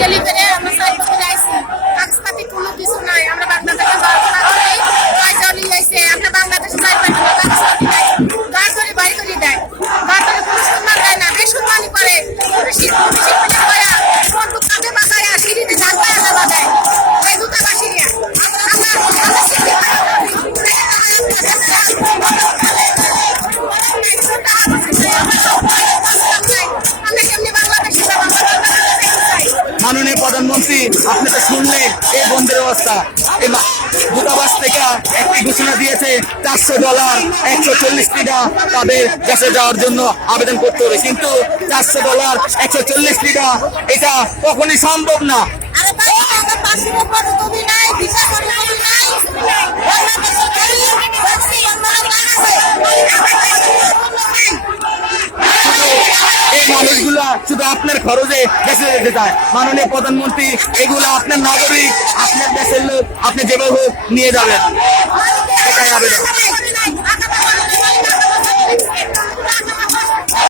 গেলি করে আমরা সাইড করে আইছি কাগজপাতি কোনো কিছু নাই আমরা বাংলাদেশে চলি আইছে আমরা বাংলাদেশে যাই পাই না কাগজপাতি নাই গাড় করে বাড়ি করে দেয় গাড় করে কোনো সম্মান দেয় না বেসম্মানি করে পুলিশ করা বন্দুক কাঁধে মাথায় আর সিঁড়িতে ঝাল পায় না দেয় এই দূতাবাসী নিয়ে মাননীয় প্রধানমন্ত্রী, আপনি তো শুনলেন এই বন্ধের অবস্থা। দূতাবাস থেকে একটি ঘোষণা দিয়েছে $400 140 টাকা তাদের দেশে যাওয়ার জন্য আবেদন করতে হবে, কিন্তু $400 140 টাকা এটা কখনই সম্ভব না। আরে ভাই আমাদের পাশের উপর তুমি নাই ভিসা করে তুমি নাই বাংলাদেশে গেলি বলছি আমরা বাংলাদেশে এই মানুষগুলা শুধু আপনার খরচে দেশে যেতে চায়। মাননীয় প্রধানমন্ত্রী, এগুলো আপনার নাগরিক, আপনার দেশের লোক, আপনি যেভাবে হোক নিয়ে যাবেন, এটাই আবেদন।